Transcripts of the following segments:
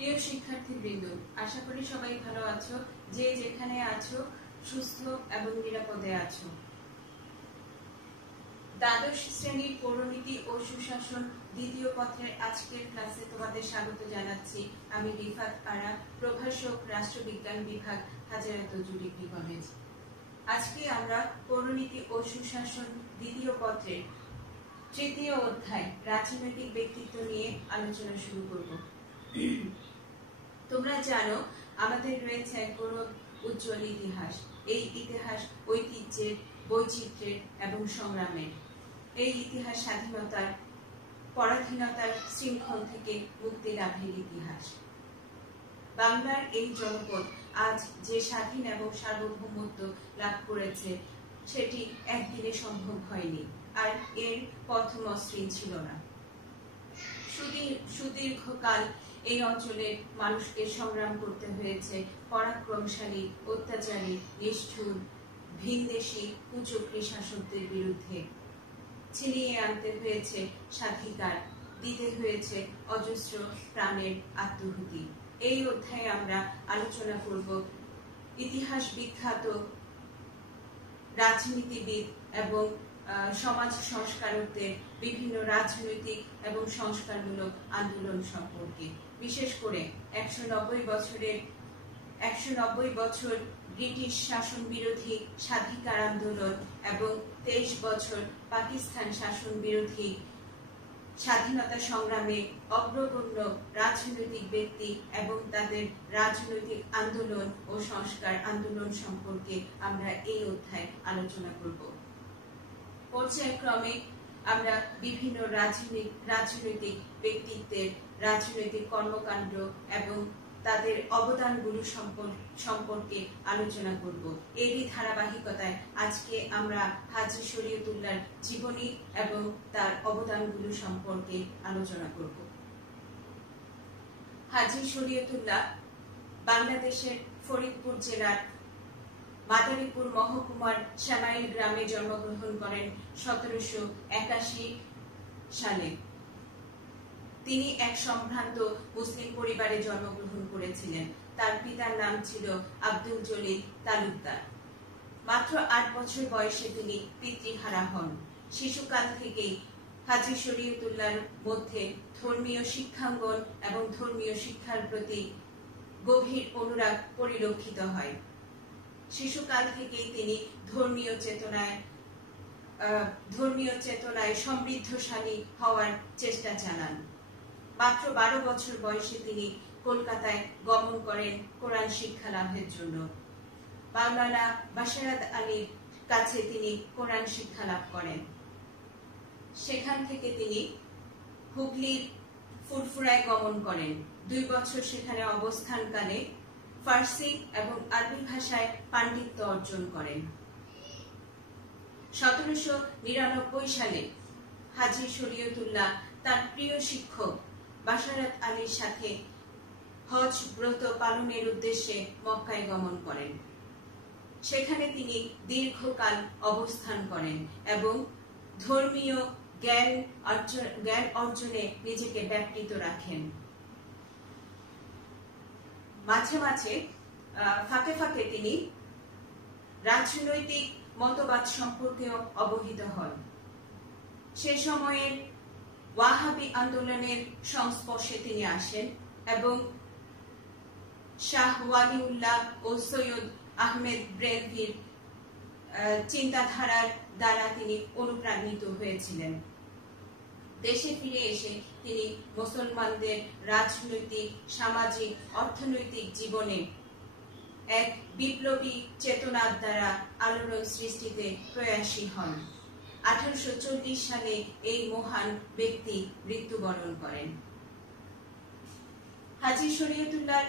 প্রিয় শিক্ষার্থীবৃন্দ, আশা করি সবাই ভালো আছো। যে যেখানে আছো সুস্থ এবং নিরাপদে আছো। দ্বাদশ শ্রেণীর পৌরনীতি ও সুশাসন দ্বিতীয় পত্রের আজকের ক্লাসে তোমাদের স্বাগত জানাচ্ছি। আমি রিফাত আরা, প্রভাষক, রাষ্ট্রবিজ্ঞান বিভাগ, হাজারাতজু ডিগ্রি কলেজ। আজকে আমরা পৌরনীতি ও সুশাসন দ্বিতীয় পত্রের তৃতীয় অধ্যায় রাজনৈতিক ব্যক্তিত্ব নিয়ে আলোচনা শুরু করব। তোমরা জানো আমাদের রয়েছে এক গৌরব উজ্জ্বল ইতিহাস। এই ইতিহাস ঐতিহ্যের, বৈচিত্র্যের এবং সংগ্রামের। এই ইতিহাস স্বাধীনতার, পরাধীনতার শৃঙ্খল থেকে মুক্তি লাভের ইতিহাস। বাংলার এই জনপদ আজ যে স্বাধীন এবং সার্বভৌমত্ব লাভ করেছে সেটি একদিনে সম্ভব হয়নি, আর এর পথ মসৃণ ছিল না। সুদীর্ঘকাল এই অঞ্চলের মানুষকে সংগ্রাম করতে হয়েছে পরাক্রমশালী, অত্যাচারী, নিষ্ঠুর, ভিনদেশী, কুচক্রী শাসকদের বিরুদ্ধে। ছিনিয়ে আনতে হয়েছে স্বাধিকার, দিতে হয়েছে অজস্র প্রাণের আত্মাহুতি। এই অধ্যায়ে আমরা আলোচনা করব ইতিহাস বিখ্যাত রাজনীতিবিদ এবং সমাজ সংস্কারকদের বিভিন্ন রাজনৈতিক এবং সংস্কারমূলক আন্দোলন সম্পর্কে। বিশেষ করে 190 বছর ব্রিটিশ শাসন বিরোধী স্বাধিকার আন্দোলন এবং 23 বছর পাকিস্তান শাসন বিরোধী স্বাধীনতা সংগ্রামে অগ্রগণ্য রাজনৈতিক ব্যক্তি এবং তাদের রাজনৈতিক আন্দোলন ও সংস্কার আন্দোলন সম্পর্কে আমরা এই অধ্যায়ে আলোচনা করব। পর্যায়ক্রমে আমরা বিভিন্ন রাজনৈতিক ব্যক্তিত্বের রাজনৈতিক কর্মকাণ্ড এবং তাদের অবদানগুলো সম্পর্কে আলোচনা করব। এরই ধারাবাহিকতায় আজকে আমরা হাজী শরীয়তুল্লাহর জীবনী এবং তার অবদানগুলো সম্পর্কে আলোচনা করব। হাজী শরীয়তুল্লাহ বাংলাদেশের ফরিদপুর জেলার মাদারীপুর মহকুমার শ্যামাইল গ্রামে জন্মগ্রহণ করেন 1781 সালে। তিনি এক সম্ভ্রান্ত মুসলিম পরিবারে জন্মগ্রহণ করেছিলেন। তার পিতার নাম ছিল আব্দুল জলিল তালুকদার। মাত্র 8 বছর বয়সে তিনি পিতৃহারা হন। শিশুকাল থেকেই হাজী শরীয়তুল্লাহর মধ্যে ধর্মীয় শিক্ষাঙ্গন এবং ধর্মীয় শিক্ষার প্রতি গভীর অনুরাগ পরিলক্ষিত হয়। শিশুকাল থেকেই তিনি ধর্মীয় চেতনায় সমৃদ্ধশালী হওয়ার চেষ্টা চালান। মাত্র 12 বছর বয়সে তিনি কলকাতায় গমন করেন কোরআন শিক্ষা লাভের জন্য। মাওলানা বাশারাত আলীর কাছে তিনি কোরআন শিক্ষা লাভ করেন। সেখান থেকে তিনি হুগলির ফুরফুরায় গমন করেন। 2 বছর সেখানে অবস্থানকালে ফার্সি এবং আরবি ভাষায় পাণ্ডিত্য অর্জন করেন। 1799 সালে হাজী শরীয়তুল্লাহ তার প্রিয় শিক্ষক বাশারাত আলীর সাথে হজ ব্রত পালনের উদ্দেশ্যে মক্কায় গমন করেন। সেখানে তিনি দীর্ঘকাল অবস্থান করেন এবং ধর্মীয় জ্ঞান অর্জনে নিজেকে ব্যাপৃত রাখেন। মাঝে মাঝে ফাঁকে ফাঁকে তিনি রাজনৈতিক মতবাদ সম্পর্কেও অবহিত হন। সে সময়ের ওয়াহাবি আন্দোলনের সংস্পর্শে তিনি আসেন এবং শাহ ওয়ালিউল্লাহ ও সৈয়দ আহমেদ ব্রেলভির চিন্তাধারার দ্বারা তিনি অনুপ্রাণিত হয়েছিলেন। দেশে ফিরে এসে তিনি মুসলমানদের রাজনৈতিক, সামাজিক, অর্থনৈতিক জীবনে এক বিপ্লবী চেতনার দ্বারা আলোড়ন সৃষ্টিতে প্রয়াসী হন। 1840 সালে এই মহান ব্যক্তি মৃত্যুবরণ করেন। হাজী শরীয়তুল্লাহর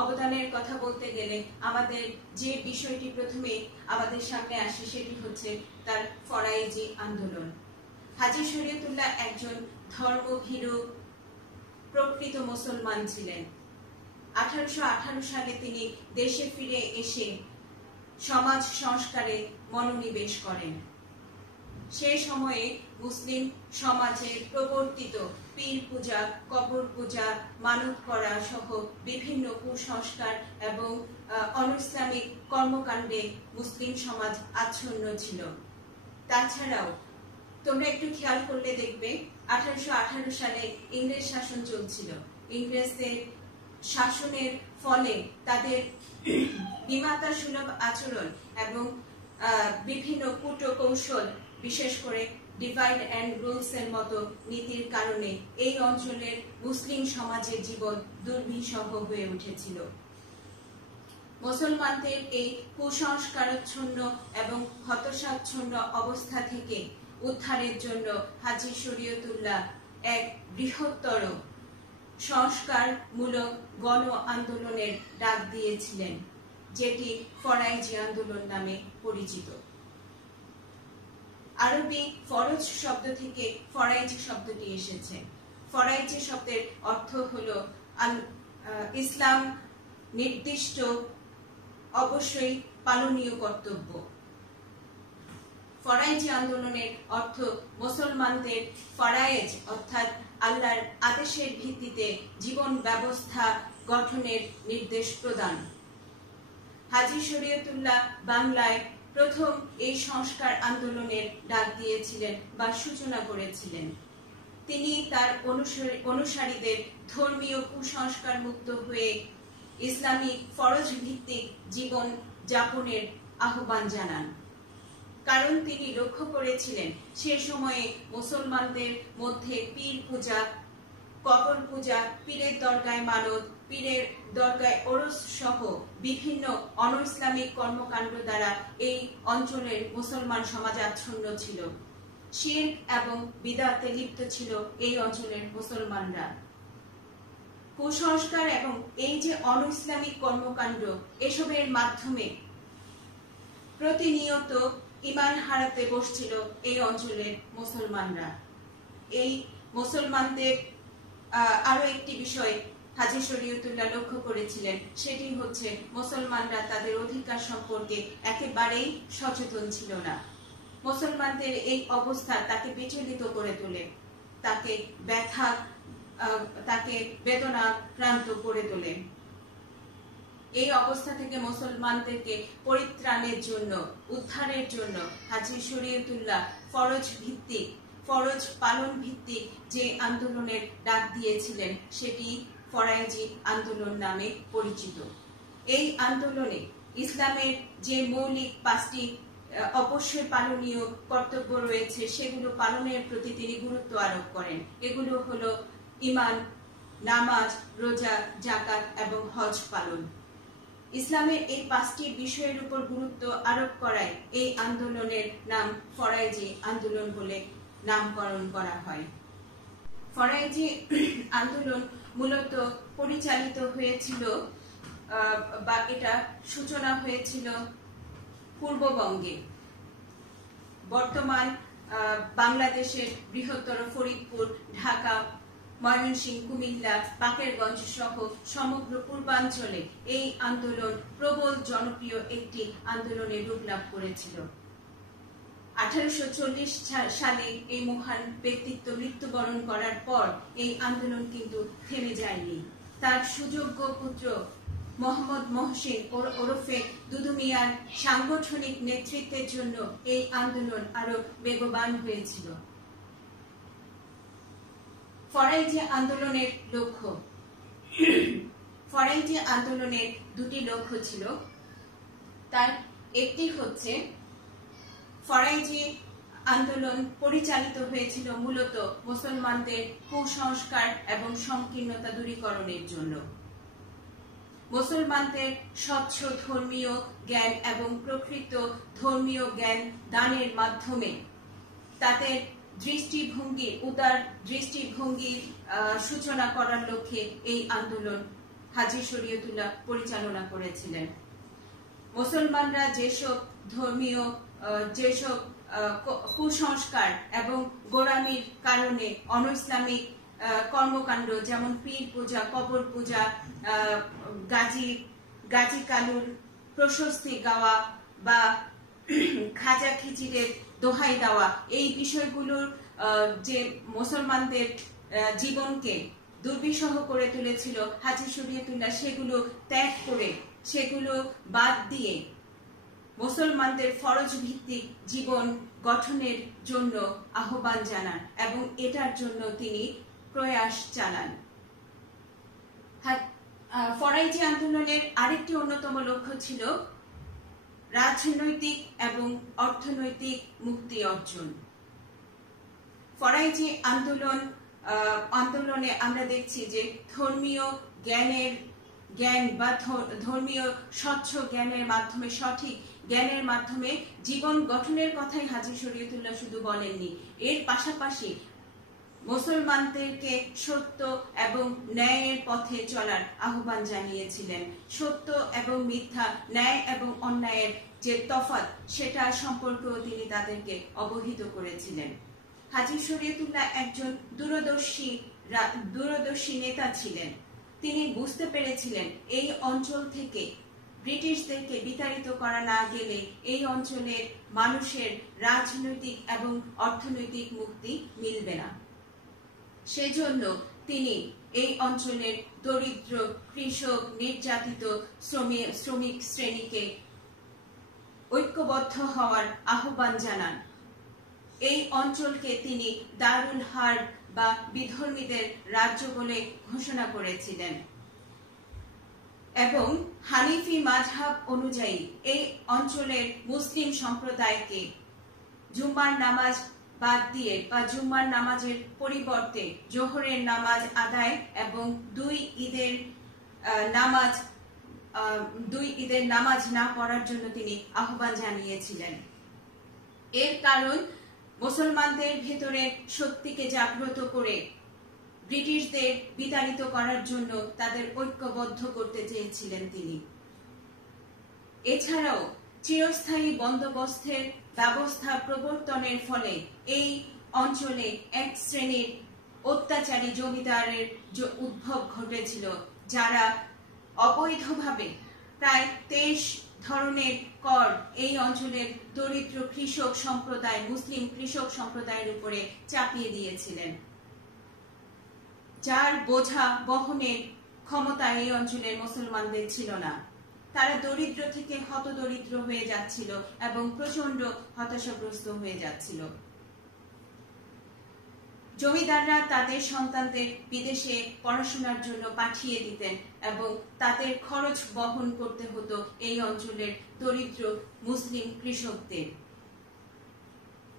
অবদানের কথা বলতে গেলে আমাদের যে বিষয়টি প্রথমে আমাদের সামনে আসে সেটি হচ্ছে তার ফরায়েজি আন্দোলন। হাজী শরীয়তুল্লাহ একজন ধর্মভীরু প্রকৃত মুসলমান ছিলেন। 1818 সালে তিনি দেশে ফিরে এসে সমাজ সংস্কারে মনোনিবেশ করেন। সেই সময়ে মুসলিম সমাজে প্রবর্তিত পীর পূজা, কবর পূজা, মানত করা সহ বিভিন্ন কুসংস্কার এবং অনৈসলামিক কর্মকাণ্ডে মুসলিম সমাজ আচ্ছন্ন ছিল। তাছাড়াও তোমরা একটু খেয়াল করলে দেখবে 1818 সালে ইংরেজ শাসন চলছিল। ইংরেজদের শাসনের ফলে তাদের বিমাতা সুলভ আচরণ এবং বিভিন্ন কূটকৌশল, বিশেষ করে ডিভাইড অ্যান্ড রুলস এর মতো নীতির কারণে এই অঞ্চলের মুসলিম সমাজের জীবন দুর্বিষহ হয়ে উঠেছিল। মুসলমানদের এই কুসংস্কারাচ্ছন্ন এবং হতাশাচ্ছন্ন অবস্থা থেকে উদ্ধারের জন্য হাজী শরীয়তুল্লাহ এক বৃহত্তর সংস্কারমূলক গণ আন্দোলনের ডাক দিয়েছিলেন, যেটি ফরাইজি আন্দোলন নামে পরিচিত। আরবি ফরজ শব্দ থেকে ফরাইজি শব্দটি এসেছে। ফরাইজি শব্দের অর্থ হলো ইসলাম নির্দিষ্ট অবশ্যই পালনীয় কর্তব্য। ফরাইজি আন্দোলনের অর্থ মুসলমানদের ফরায়েজ অর্থাৎ আল্লাহর আদেশের ভিত্তিতে জীবন ব্যবস্থা গঠনের নির্দেশ প্রদান। হাজী শরীয়তুল্লাহ বাংলায় প্রথম এই সংস্কার আন্দোলনের ডাক দিয়েছিলেন বা সূচনা করেছিলেন। তিনি তার অনুসারীদের ধর্মীয় কুসংস্কার মুক্ত হয়ে ইসলামিক ফরজ ভিত্তিক জীবন যাপনের আহ্বান জানান। কারণ তিনি লক্ষ্য করেছিলেন সে সময়ে মুসলমানদের মধ্যে পীর পূজা, কবর পূজা, পীরের দরগায় মানত, পীরের দরগায় ওরস সহ বিভিন্ন অনৈসলামিক কর্মকাণ্ড দ্বারা এই অঞ্চলের মুসলমান সমাজ আচ্ছন্ন ছিল। শিরক এবং বিদআতে লিপ্ত ছিল এই অঞ্চলের মুসলমানরা। কুসংস্কার এবং এই যে অনৈসলামিক কর্মকাণ্ড, এসবের মাধ্যমে প্রতিনিয়ত ঈমান হারাতে বসছিল এই অঞ্চলের মুসলমানরা। এই মুসলমানদের আরো একটি বিষয় হাজী শরীয়তুল্লাহ লক্ষ্য করেছিলেন, সেটি হচ্ছে মুসলমানরা তাদের অধিকার সম্পর্কে একেবারেই সচেতন ছিল না। মুসলমানদের এই অবস্থা তাকে বিচলিত করে তোলে, তাকে বেদনাক্রান্ত করে তোলে। এই অবস্থা থেকে মুসলমানদেরকে পরিত্রাণের জন্য, উদ্ধারের জন্য হাজী শরীয়তুল্লাহ ফরজ পালন ভিত্তিক যে আন্দোলনের ডাক দিয়েছিলেন সেটি ফরাইজি আন্দোলন নামে পরিচিত। এই আন্দোলনে ইসলামের যে মৌলিক 5টি অবশ্যই পালনীয় কর্তব্য রয়েছে সেগুলো পালনের প্রতি তিনি গুরুত্ব আরোপ করেন। এগুলো হলো ঈমান, নামাজ, রোজা, যাকাত এবং হজ পালন। ইসলামের এই 5টি বিষয়ের উপর গুরুত্ব আরোপ করায় এই আন্দোলনের নাম ফরাইজি আন্দোলন বলে নামকরণ করা হয়। ফরাইজি আন্দোলন মূলত পরিচালিত হয়েছিল বা এটা সূচনা হয়েছিল পূর্ববঙ্গে, বর্তমান বাংলাদেশের বৃহত্তর ফরিদপুর, ঢাকা, ময়মনসিংহ, কুমিল্লা, বাকেরগঞ্জ সহ সমগ্র পূর্বাঞ্চলে এই আন্দোলন প্রবল জনপ্রিয় একটি আন্দোলনে রূপ লাভ করেছিল। 1840 সালে এই মহান ব্যক্তিত্ব মৃত্যুবরণ করার পর এই আন্দোলন কিন্তু থেমে যায়নি। তার সুযোগ্য পুত্র মোহাম্মদ মহসিন ওরফে দুদু মিয়ার সাংগঠনিক নেতৃত্বের জন্য এই আন্দোলন আরো বেগবান হয়েছিল। ফরাইজি আন্দোলনের লক্ষ্য, ফরাইজি আন্দোলনের 2টি লক্ষ্য ছিল। তার একটি হচ্ছে ফরাইজি আন্দোলন পরিচালিত হয়েছিল মূলত মুসলমানদের কুসংস্কার এবং সংকীর্ণতা দূরীকরণের জন্য। মুসলমানদের স্বচ্ছ ধর্মীয় জ্ঞান এবং প্রকৃত ধর্মীয় জ্ঞান দানের মাধ্যমে তাদের উদার দৃষ্টিভঙ্গির সূচনা করার লক্ষ্যে এই আন্দোলন হাজী শরীয়তুল্লাহ পরিচালনা করেছিলেন। মুসলমানরা যেসব কুসংস্কার এবং গোঁড়ামির কারণে অনৈসলামিক কর্মকাণ্ড যেমন পীর পূজা, কবর পূজা, গাজী কালুর প্রশস্তি গাওয়া বা খাজা খিজিরের দোহাই দেওয়া, এই বিষয়গুলোর যে মুসলমানদের জীবনকে দুর্বিষহ করে তুলেছিল, হাজী শরীয়তুল্লাহ সেগুলো ত্যাগ করে, সেগুলো বাদ দিয়ে মুসলমানদের ফরজ ভিত্তিক জীবন গঠনের জন্য আহ্বান জানান এবং এটার জন্য তিনি প্রয়াস চালান। ফরাইজি আন্দোলনের আরেকটি অন্যতম লক্ষ্য ছিল রাজনৈতিক এবং অর্থনৈতিক মুক্তি অর্জন। ফরাইজি আন্দোলনে আমরা দেখছি যে ধর্মীয় জ্ঞান বা ধর্মীয় স্বচ্ছ জ্ঞানের মাধ্যমে, সঠিক জ্ঞানের মাধ্যমে জীবন গঠনের কথাই হাজী শরীয়তুল্লাহ শুধু বলেননি, এর পাশাপাশি মুসলমানদেরকে সত্য এবং ন্যায়ের পথে চলার আহ্বান জানিয়েছিলেন। সত্য এবং মিথ্যা, ন্যায় এবং অন্যায়ের যে তফাৎ, সেটা সম্পর্কেও তিনি তাদেরকে অবহিত করেছিলেন। হাজী শরীয়তুল্লাহ একজন দূরদর্শী নেতা ছিলেন। তিনি বুঝতে পেরেছিলেন এই অঞ্চল থেকে ব্রিটিশদেরকে বিতাড়িত করা না গেলে এই অঞ্চলের মানুষের রাজনৈতিক এবং অর্থনৈতিক মুক্তি মিলবে না। সেজন্য তিনি এই অঞ্চলের দরিদ্র, কৃষক, নির্যাতিত শ্রমিক শ্রেণীকে ঐক্যবদ্ধ হওয়ার আহ্বান জানান। এই অঞ্চলকে তিনি দারুল হার্ব বা বিধর্মীদের রাজ্য বলে ঘোষণা করেছিলেন এবং হানিফি মাযহাব অনুযায়ী এই অঞ্চলের মুসলিম সম্প্রদায়কে জুম্মার নামাজ বাদ দিয়ে বা জুম্মার নামাজের পরিবর্তে জোহরের নামাজ আদায় এবং দুই ঈদের নামাজ না পড়ার জন্য তিনি আহ্বান জানিয়েছিলেন। এর কারণ মুসলমানদের ভেতরে শক্তিকে জাগ্রত করে ব্রিটিশদের বিতাড়িত করার জন্য তাদের ঐক্যবদ্ধ করতে চেয়েছিলেন তিনি। এছাড়াও চিরস্থায়ী বন্দোবস্তের ব্যবস্থা প্রবর্তনের ফলে এই অঞ্চলে এক শ্রেণীর অত্যাচারী জমিদারের উদ্ভব ঘটেছিল, যারা অবৈধভাবে প্রায় 23 ধরনের কর এই অঞ্চলের দরিদ্র কৃষক সম্প্রদায়, মুসলিম কৃষক সম্প্রদায়ের উপরে চাপিয়ে দিয়েছিলেন, যার বোঝা বহনের ক্ষমতা এই অঞ্চলের মুসলমানদের ছিল না। তারা দরিদ্র থেকে হতদরিদ্র হয়ে যাচ্ছিল এবং প্রচন্ড হতাশাগ্রস্ত হয়ে যাচ্ছিল। জমিদাররা তাদের সন্তানদের বিদেশে পড়াশোনার জন্য পাঠিয়ে দিতেন এবং তাদের খরচ বহন করতে হতো এই অঞ্চলের দরিদ্র মুসলিম কৃষকদের।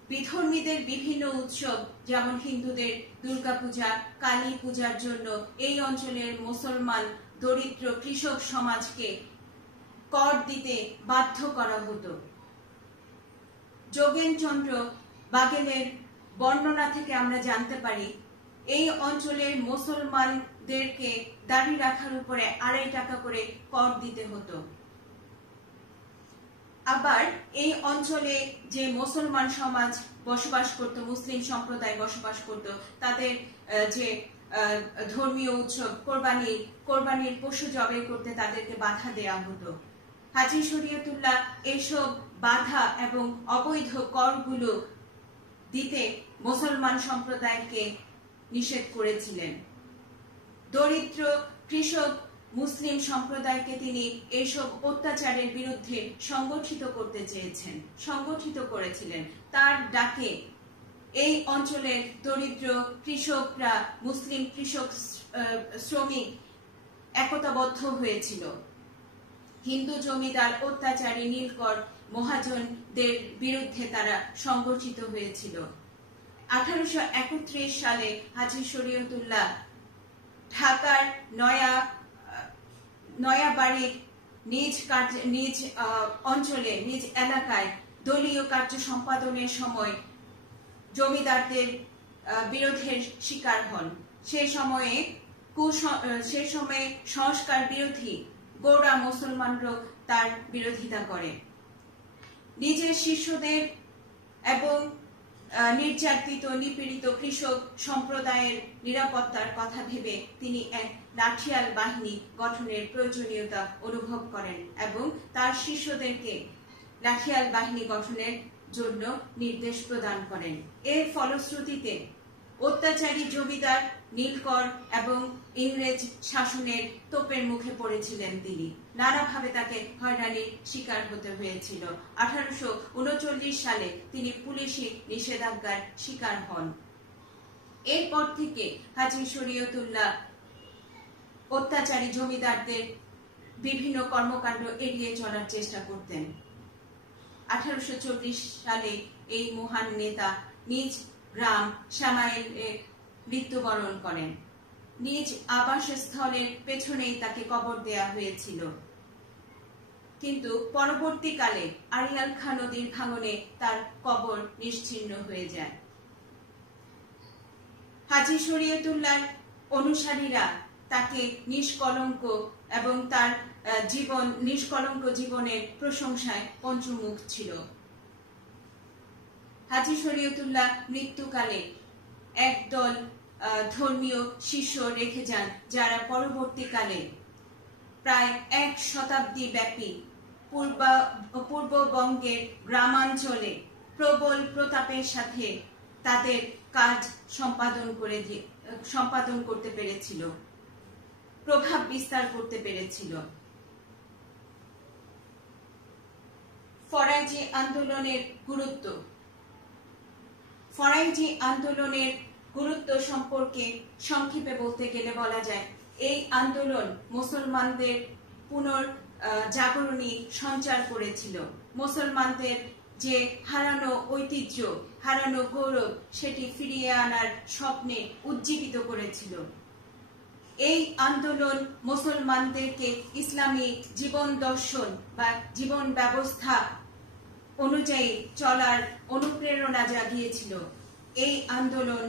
বিধর্মীদের বিভিন্ন উৎসব, যেমন হিন্দুদের দুর্গাপূজা, কালী পূজার জন্য এই অঞ্চলের মুসলমান দরিদ্র কৃষক সমাজকে কর দিতে বাধ্য করা হতো। যোগেনচন্দ্র বাগেলের বর্ণনা থেকে আমরা জানতে পারি এই অঞ্চলের মুসলমানদেরকে দাড়ি রাখার উপরে 2.5 টাকা করে কর দিতে হতো। আবার এই অঞ্চলে যে মুসলমান সমাজ বসবাস করত, মুসলিম সম্প্রদায় বসবাস করত, তাদের যে ধর্মীয় উৎসব কোরবানির পশু জবাই করতে তাদেরকে বাধা দেয়া হতো। হাজী শরীয়তুল্লাহ এইসব বাধা এবং অবৈধ করগুলো দিতে মুসলমান সম্প্রদায়কে নিষেধ করেছিলেন। দরিদ্র কৃষক মুসলিম সম্প্রদায়কে তিনি এইসব অত্যাচারের বিরুদ্ধে সংগঠিত করেছিলেন। তার ডাকে এই অঞ্চলের দরিদ্র কৃষকরা, মুসলিম কৃষক শ্রমিক একতাবদ্ধ হয়েছিল। হিন্দু জমিদার, অত্যাচারী নীলকর মহাজনদের বিরুদ্ধে তারা সংগঠিত হয়েছিল। 1831 সালে হাজী শরীয়তুল্লাহ ঢাকার নয়াবাড়ির নিজ অঞ্চলে, নিজ এলাকায় দলীয় কার্য সম্পাদনের সময় জমিদারদের বিরোধের শিকার হন। সেই সময়ে সংস্কার বিরোধী গোঁড়া মুসলমানরা তার বিরোধিতা করে। নিজের শিষ্যদের এবং নির্যাতিত নিপীড়িত কৃষক সম্প্রদায়ের নিরাপত্তার কথা ভেবে তিনি এক লাঠিয়াল বাহিনী গঠনের প্রয়োজনীয়তা অনুভব করেন এবং তার শিষ্যদেরকে লাঠিয়াল বাহিনী গঠনের জন্য নির্দেশ প্রদান করেন। এর ফলশ্রুতিতে অত্যাচারী জমিদার নীলকর এবং ইংরেজ শাসনের তোপের মুখে পড়েছিলেন তিনি। নানাভাবে তাকে হয়রানির শিকার হতে হয়েছিল। 1839 সালে তিনি পুলিশি নিষেধাজ্ঞার শিকার হন। এরপর থেকে হাজী শরীয়তুল্লাহ অত্যাচারী জমিদারদের বিভিন্ন কর্মকাণ্ড এড়িয়ে চলার চেষ্টা করতেন। 1840 সালে এই মহান নেতা নিজ গ্রাম শ্যামাইলে মৃত্যুবরণ করেন। নিজ আবাসস্থলের পেছনেই তাকে কবর দেয়া হয়েছিল, কিন্তু পরবর্তীকালে আড়িয়াল খাঁ নদীর ভাঙনে তার কবর নিশ্চিহ্ন হয়ে যায়। হাজী শরীয়তুল্লাহ অনুসারীরা তাকে নিষ্কলঙ্ক এবং তার নিষ্কলঙ্ক জীবনের প্রশংসায় পঞ্চমুখ ছিল। হাজী শরীয়তুল্লাহ মৃত্যুকালে একদল ধর্মীয় শিষ্য রেখে যান, যারা পরবর্তীকালে প্রায় 1 শতাব্দী ব্যাপী পূর্ববঙ্গের গ্রামাঞ্চলে প্রবল প্রতাপের সাথে তাদের কাজ সম্পাদন করতে পেরেছিল, প্রভাব বিস্তার করতে পেরেছিল। ফরাইজি আন্দোলনের গুরুত্ব। ফরাইজি আন্দোলনের গুরুত্ব সম্পর্কে সংক্ষেপে বলতে গেলে বলা যায়, এই আন্দোলন মুসলমানদের পুনর্জাগরণী সঞ্চার করেছিল। মুসলমানদের যে হারানো ঐতিহ্য, হারানো গৌরব, সেটি ফিরিয়ে আনার স্বপ্নে উজ্জীবিত করেছিল। এই আন্দোলন মুসলমানদেরকে ইসলামী জীবন দর্শন বা জীবন ব্যবস্থা অনুযায়ী চলার অনুপ্রেরণা জাগিয়েছিল। এই আন্দোলন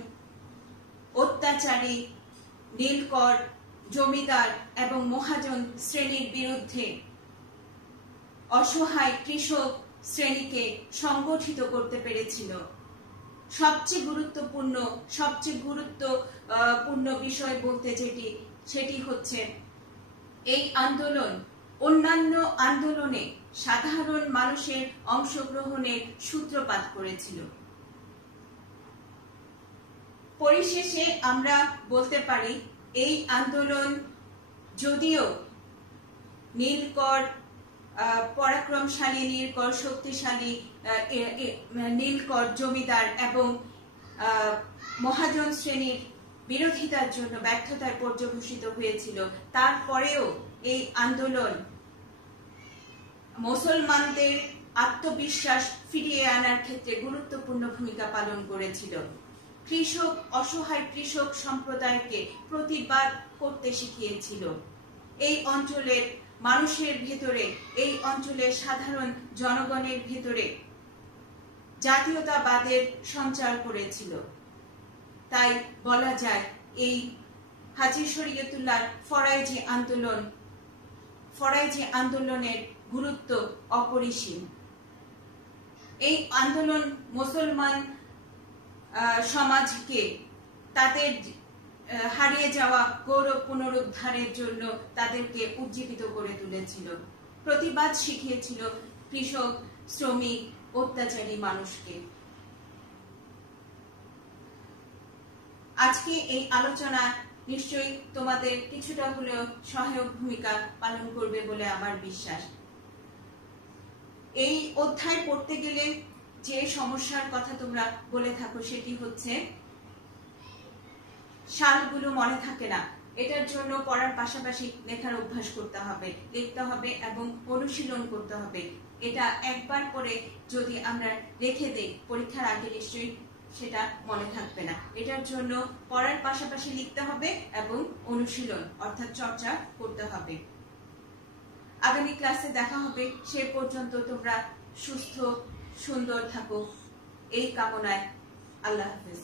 অত্যাচারী নীলকর জমিদার এবং মহাজন শ্রেণীর বিরুদ্ধে অসহায় কৃষক শ্রেণীকে সংগঠিত করতে পেরেছিল। সবচেয়ে গুরুত্বপূর্ণ বিষয় বলতে সেটি হচ্ছে, এই আন্দোলন অন্যান্য আন্দোলনে সাধারণ মানুষের অংশগ্রহণের সূত্রপাত করেছিল। পরিশেষে আমরা বলতে পারি, এই আন্দোলন যদিও নীলকর পরাক্রমশালী নীলকর, শক্তিশালী নীলকর জমিদার এবং মহাজন শ্রেণীর বিরোধিতার জন্য ব্যর্থতায় পর্যবসিত হয়েছিল, তারপরেও এই আন্দোলন মুসলমানদের আত্মবিশ্বাস ফিরিয়ে আনার ক্ষেত্রে গুরুত্বপূর্ণ ভূমিকা পালন করেছিল। অসহায় কৃষক সম্প্রদায়কে প্রতিবাদ করতে শিখিয়েছিল। এই অঞ্চলের মানুষের ভেতরে, এই অঞ্চলের সাধারণ জনগণের ভেতরে জাতীয়তাবাদের সঞ্চার করেছিল। তাই বলা যায়, এই হাজী শরীয়তুল্লাহ ফরাইজি আন্দোলনের গুরুত্ব অপরিসীম। এই আন্দোলন মুসলমান সমাজকে তাদের হারিয়ে যাওয়া গৌরব পুনরুদ্ধারের জন্য তাদেরকে উজ্জীবিত করে তুলেছিল, প্রতিবাদ শিখিয়েছিল কৃষক, শ্রমিক, অত্যাচারী মানুষকে। আজকে এই আলোচনা নিশ্চয়ই তোমাদের কিছুটা হলেও সহায়ক ভূমিকা পালন করবে বলে আমার বিশ্বাস। এই অধ্যায় পড়তে গেলে যে সমস্যার কথা তোমরা বলে থাকো, সেটি হচ্ছে সালগুলো মনে থাকে না। এটার জন্য পড়ার পাশাপাশি লেখার অভ্যাস করতে হবে, লিখতে হবে এবং অনুশীলন করতে হবে। এটা একবার পরে যদি আমরা রেখে দেই, পরীক্ষার আগে নিশ্চয়ই সেটা মনে থাকবে না। এটার জন্য পড়ার পাশাপাশি লিখতে হবে এবং অনুশীলন অর্থাৎ চর্চা করতে হবে। আগামী ক্লাসে দেখা হবে। সে পর্যন্ত তোমরা সুস্থ সুন্দর থাকো, এই কামনায়। আল্লাহ হাফেজ।